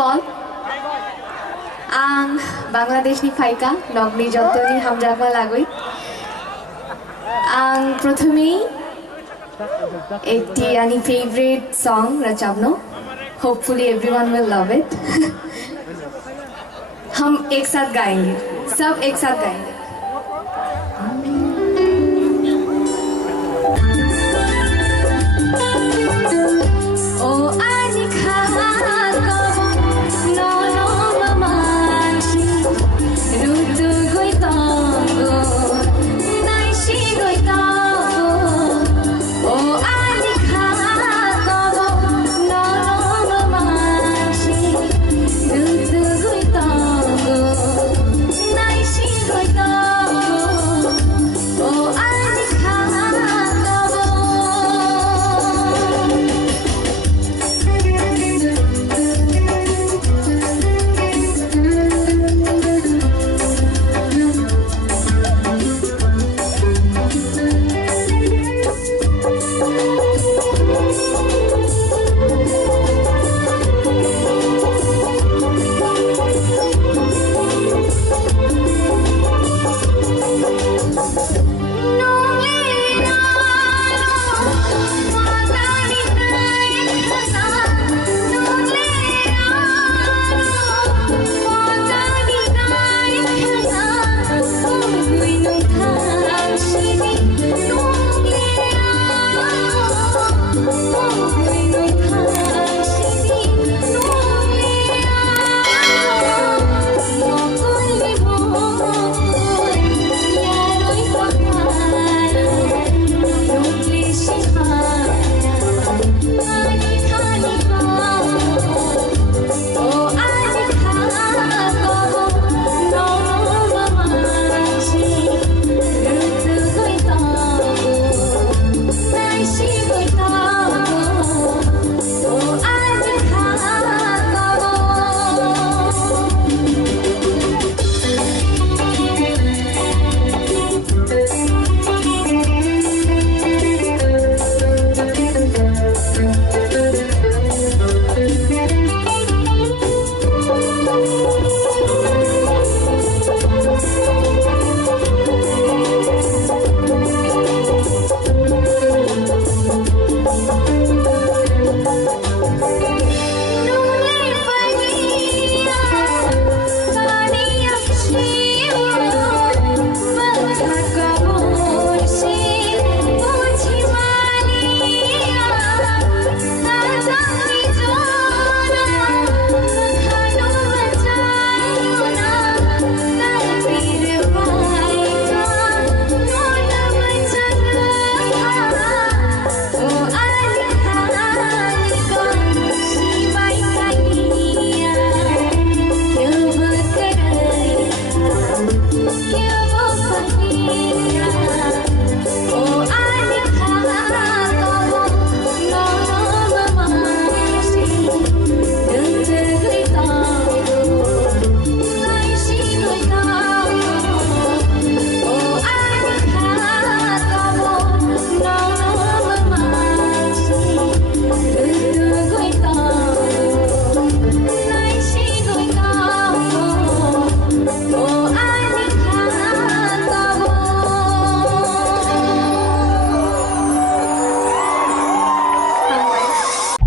all. Ang Bangladesh ni Faika, nog ni joto ni hamjama lagoi. Ang prothomei ekti ani favorite song rachabno. Hopefully everyone will love it. हम एक साथ गाएंगे, सब एक साथ गाएंगे.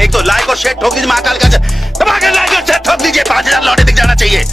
एक तो लाइक और शेयर ठोक दीजिए, महाकाल का धमाका लाइक और शेयर ठोक दीजिए, 5000 लौटे दिख जाना चाहिए।